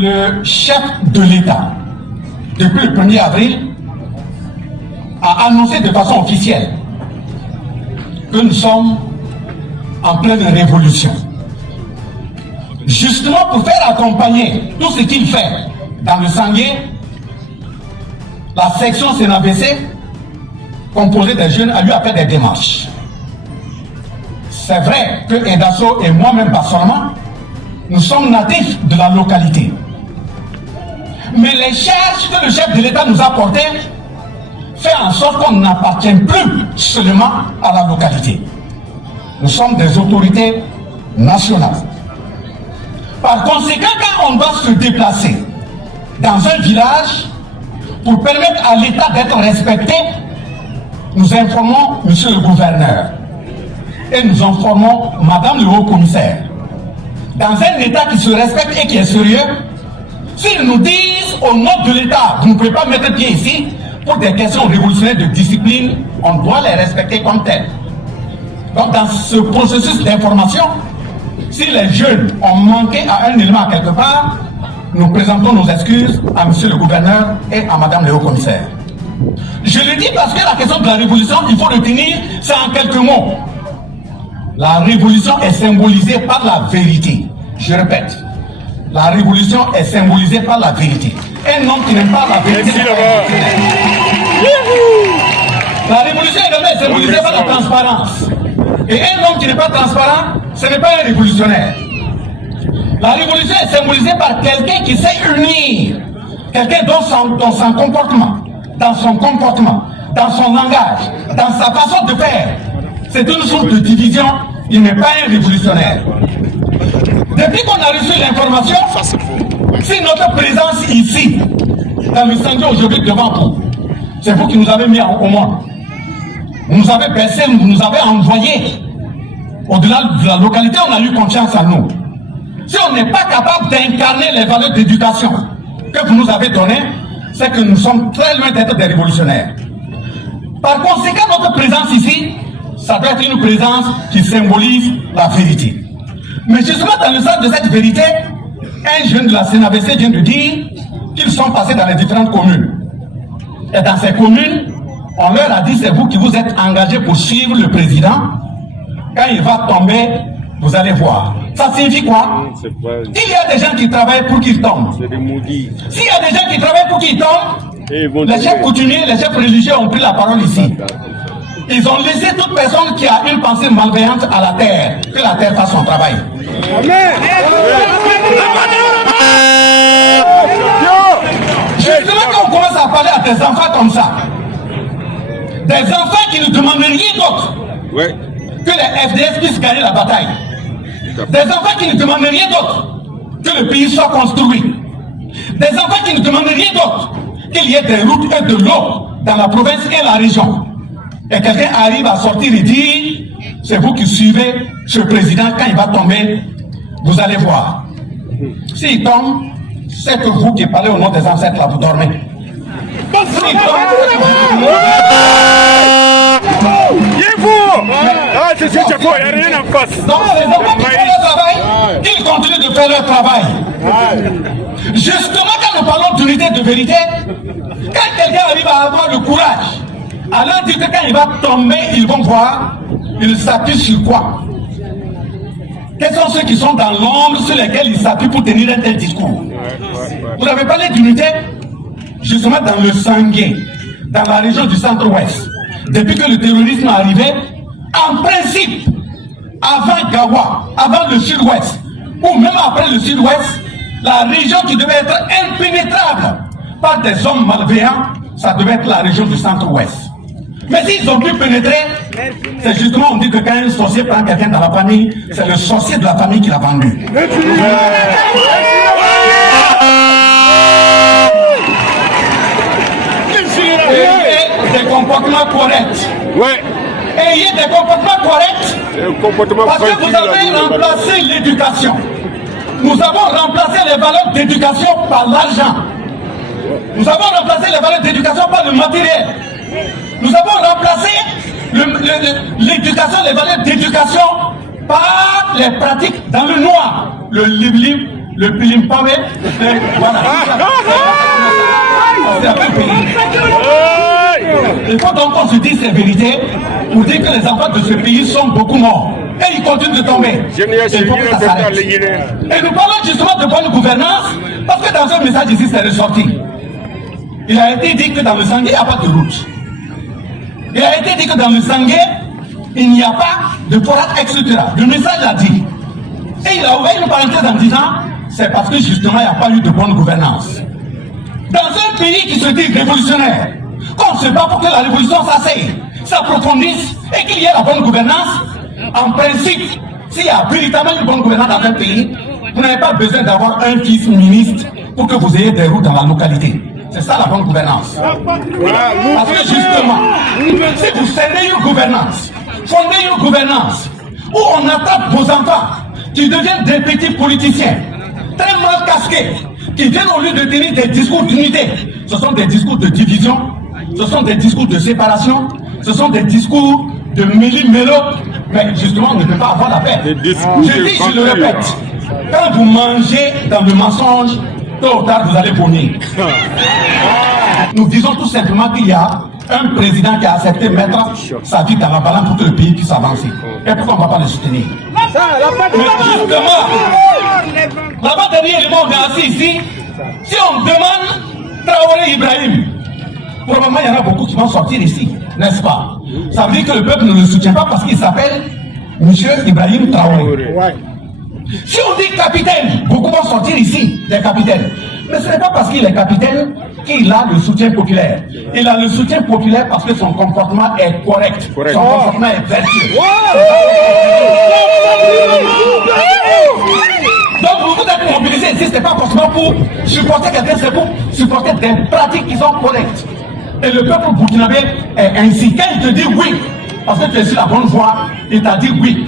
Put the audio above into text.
le chef de l'État, depuis le 1er avril, a annoncé de façon officielle que nous sommes en pleine révolution. Justement pour faire accompagner tout ce qu'il fait dans le Sangué, la section CNABC, composée des jeunes, a eu à faire des démarches. C'est vrai que Edasso et moi-même, Bassorma, nous sommes natifs de la localité. Mais les charges que le chef de l'État nous a portées fait en sorte qu'on n'appartient plus seulement à la localité. Nous sommes des autorités nationales. Par conséquent, quand on doit se déplacer dans un village pour permettre à l'État d'être respecté, nous informons monsieur le gouverneur et nous informons madame le haut-commissaire. Dans un État qui se respecte et qui est sérieux, s'ils nous disent au nom de l'État, vous ne pouvez pas mettre pied ici, pour des questions révolutionnaires de discipline, on doit les respecter comme tels. Donc dans ce processus d'information, si les jeunes ont manqué à un élément quelque part, nous présentons nos excuses à monsieur le gouverneur et à madame le haut-commissaire. Je le dis parce que la question de la révolution, il faut retenir, c'est en quelques mots. La révolution est symbolisée par la vérité. Je répète, la révolution est symbolisée par la vérité. Un homme qui n'aime pas la vérité. La révolution est symbolisée par la transparence. Et un homme qui n'est pas transparent, ce n'est pas un révolutionnaire. La révolution est symbolisée par quelqu'un qui sait unir. Quelqu'un dans son comportement, dans son langage, dans sa façon de faire. C'est une source de division. Il n'est pas un révolutionnaire. Depuis qu'on a reçu l'information, si notre présence ici, dans le Sangué aujourd'hui devant vous, c'est vous qui nous avez mis au monde. Vous nous avez percé, vous nous avez envoyé. Au-delà de la localité, on a eu confiance en nous. Si on n'est pas capable d'incarner les valeurs d'éducation que vous nous avez données, c'est que nous sommes très loin d'être des révolutionnaires. Par conséquent, notre présence ici, ça doit être une présence qui symbolise la vérité. Mais justement, dans le sens de cette vérité, un jeune de la CNABC vient de dire qu'ils sont passés dans les différentes communes. Et dans ces communes, on leur a dit, c'est vous qui vous êtes engagés pour suivre le président. Quand il va tomber, vous allez voir. Ça signifie quoi? Il y a des gens qui travaillent pour qu'il tombe. S'il y a des gens qui travaillent pour qu'il tombe, les chefs coutumiers, les chefs religieux ont pris la parole ici. Ils ont laissé toute personne qui a une pensée malveillante à la terre, que la terre fasse son travail. Justement, quand on commence à parler à des enfants comme ça, des enfants qui ne demandent rien d'autre que les FDS puissent gagner la bataille, des enfants qui ne demandent rien d'autre que le pays soit construit, des enfants qui ne demandent rien d'autre qu'il y ait des routes et de l'eau dans la province et la région. Et quelqu'un arrive à sortir et dire, c'est vous qui suivez ce président, quand il va tomber, vous allez voir. S'il tombe, c'est que vous qui parlez au nom des ancêtres, là, vous dormez. S'il tombe, c'est que vous... Donc, les enfants qui font leur travail, ils continuent de faire leur travail. Justement, quand nous parlons d'unité de vérité, quand quelqu'un arrive à avoir le courage, à leur dire que quand il va tomber, ils vont voir, ils s'appuient sur quoi? Quels sont ceux qui sont dans l'ombre sur lesquels ils s'appuient pour tenir un tel discours? Vous avez parlé d'unité, justement dans le Sangué, dans la région du centre-ouest. Depuis que le terrorisme est arrivé, en principe, avant Gawa, avant le sud-ouest, ou même après le sud-ouest, la région qui devait être impénétrable par des hommes malveillants, ça devait être la région du centre-ouest. Mais s'ils ont pu pénétrer, c'est justement, on dit que quand un sorcier prend quelqu'un dans la famille, c'est le sorcier de la famille qui l'a vendu. Ayez des comportements corrects. Ayez des comportements corrects. Parce que vous avez remplacé l'éducation. Nous avons remplacé les valeurs d'éducation par l'argent. Nous avons remplacé les valeurs d'éducation par le matériel. Nous avons remplacé les valeurs d'éducation par les pratiques dans le noir, le liblim, le Pilimpame, voilà. C'est un peu pays. Il faut donc qu'on se dise ces vérités pour dire que les enfants de ce pays sont beaucoup morts. Et ils continuent de tomber. Il faut que ça s'arrête. Et nous parlons justement de bonne gouvernance parce que dans un message ici, c'est ressorti. Il a été dit que dans le Sangué, il n'y a pas de route. Il a été dit que dans le Sangué, il n'y a pas de forage, etc. Le message l'a dit. Et il a ouvert une parenthèse en disant, c'est parce que justement, il n'y a pas eu de bonne gouvernance. Dans un pays qui se dit révolutionnaire, qu'on se bat pour que la révolution s'asseye, s'approfondisse et qu'il y ait la bonne gouvernance, en principe, s'il y a véritablement une bonne gouvernance dans un pays, vous n'avez pas besoin d'avoir un fils ministre pour que vous ayez des routes dans la localité. C'est ça la bonne gouvernance. Parce que justement, si vous cédez une gouvernance, fondez une gouvernance où on attrape vos enfants qui deviennent des petits politiciens, très mal casqués, qui viennent au lieu de tenir des discours d'unité, ce sont des discours de division, ce sont des discours de séparation, ce sont des discours de méli-mélo, mais justement on ne peut pas avoir la paix. Je dis, je le répète, quand vous mangez dans le mensonge, tôt ou tard vous allez vomir. Nous disons tout simplement qu'il y a un président qui a accepté de mettre sa vie dans la balance pour que le pays puisse avancer. Et pourquoi on ne va pas le soutenir? Mais justement, l'avant-dernier élément on est assis ici, si on demande Traoré Ibrahim, probablement il y en a beaucoup qui vont sortir ici, n'est-ce pas? Ça veut dire que le peuple ne le soutient pas parce qu'il s'appelle M. Ibrahim Traoré. Si on dit capitaine, beaucoup vont sortir ici, des capitaines. Mais ce n'est pas parce qu'il est capitaine qu'il a le soutien populaire. Il a le soutien populaire parce que son comportement est correct. Son comportement est vertueux. Donc vous êtes mobilisés ici, ce n'est pas forcément pour supporter quelqu'un, c'est pour supporter des pratiques qui sont correctes. Et le peuple burkinabé est ainsi. Quand il te dit oui, parce que tu es sur la bonne voie, il t'a dit oui.